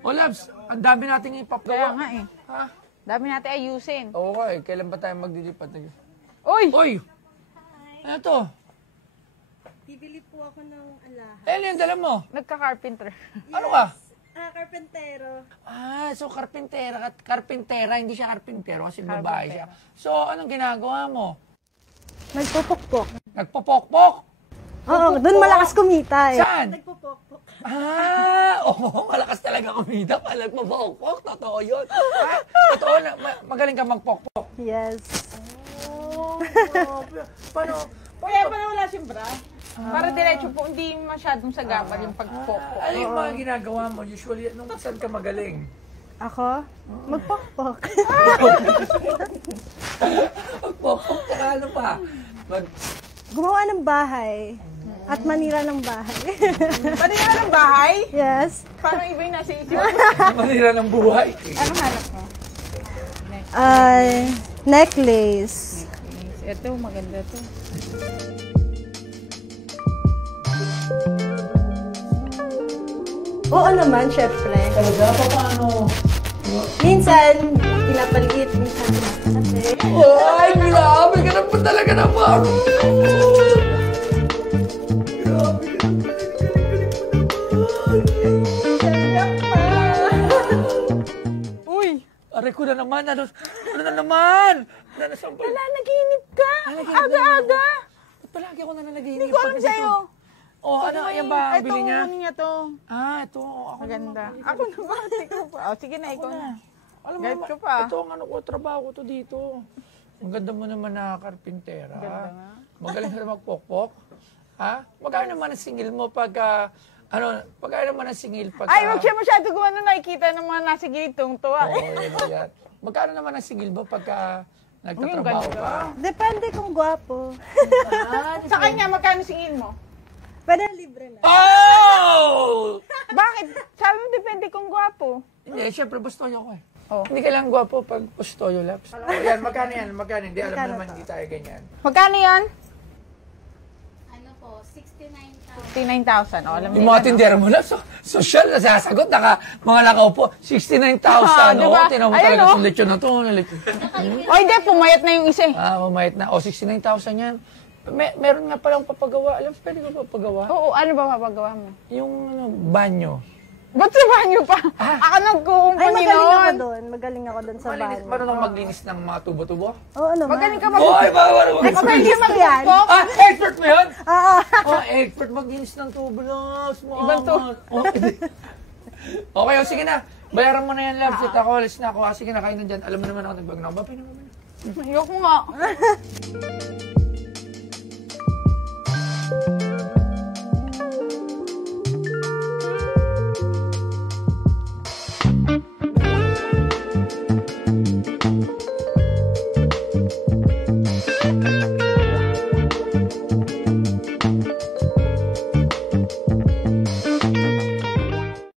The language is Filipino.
O, Labs, ang dami nating ipapagawa. Kaya nga eh. Ha? Dami natin ayusin. Oo ka eh. Kailan ba tayo magdilipat? Uy! Uy! Ano to? Bibili po ako ng alahas. Ano yung dala mo? Nagka-carpenter. Ano ka? Karpentero. So karpentera, hindi siya karpentero kasi babae siya. So, anong ginagawa mo? Nagpupukpok. Nagpopokpok? Oo, doon malakas kumita eh. Saan? Nagpupukpok. Oo, malakas talaga kumita pala nagpopokpok. Totoo yun. Totoo na, magaling ka magpokpok. Yes. Paano? Kaya pa na wala siyang bra. Para diretso po, hindi masyadong sagapal yung pagpokpok. Ano yung mga ginagawa mo? Usually, nung saan ka magaling? Ako? Magpukpok. Magpokpok, saka ano pa? Gumawa ng bahay. At manira ng bahay. Manira ng bahay? Yes. Parang iba yung nasa isip. Manira ng buhay. Anong hanap mo? Necklace. Ito, maganda to. Oo naman, syempre. Talaga? Paano? Minsan, pinapaliit. Minsan, pinapalaki. Ay, grabe ka na po talaga naman. Grabe ka Uy! Aray ko na naman. Ano na naman? Nanasampal. Naginip ka! Aga-aga! Palagi ako nananaginip. Hindi ko alam sa'yo. Oh, ano? Yan ba ang Ito, bili niya? kunin niya to. Ito. Ako Maganda. Ako na ba? Ikaw pa. Oh, sige na, ikaw na. Alam mo Guide naman, ko pa. ito ang ano ko, trabaho ko to dito. Ang ganda mo naman na karpintera. Ganda nga. Magaling ka na magpokpok. Ha? Magkano naman ang singil mo pagka, pagkano naman ang singil pagka... Ay, wag siya masyado gumano, nakikita ng mga nasa gilitong tuwa. Oo, yan. Magkano naman ang singil mo pagka nagtatrabaho Ang ka? Depende kung gwapo. Sa kanya, magkano singil mo? Pwede libre na. Oh! Bakit? Sabi mo, depende kung gwapo. Hindi, syempre, bustoyo ko eh. Oh. Hindi kailangan gwapo pag bustoyo, Laps. Yan, magkano yan? Magkano? Hindi, alam naman, hindi tayo ganyan. Magkano yan? Ano po, 69,000. 69,000. Oh, alam Yung nila, mga tindera mo, Laps, social na sasagot, mga lakaw po, 69,000, Diba? Tinan mo Ayun, talaga oh. sa lechon na to. O, hindi, pumayat na yung isa eh. Mamayat na. 69,000 yan. Meron nga palang papagawa. Alam, pwede ko papagawa? Oo, ano ba papagawa mo? Yung banyo. Ba't sa banyo pa? Ako Ay, nagkukumpani magaling ako noon. doon. Magaling ako doon sa Malinis, banyo. marunong maglinis ng mga tubo-tubo? Oo naman. Magaling ka Oy, marunong Expert maglinis. ka magpupok? Expert mo yun? Oo. Expert maglinis ng tubo lang. Ibang tubo. Okay, sige na. Bayaran mo na yan, Labs. At ako, alis na ako. Sige na, kain na dyan. Alam mo naman ako nagbag na. Bapin naman. Ayoko nga.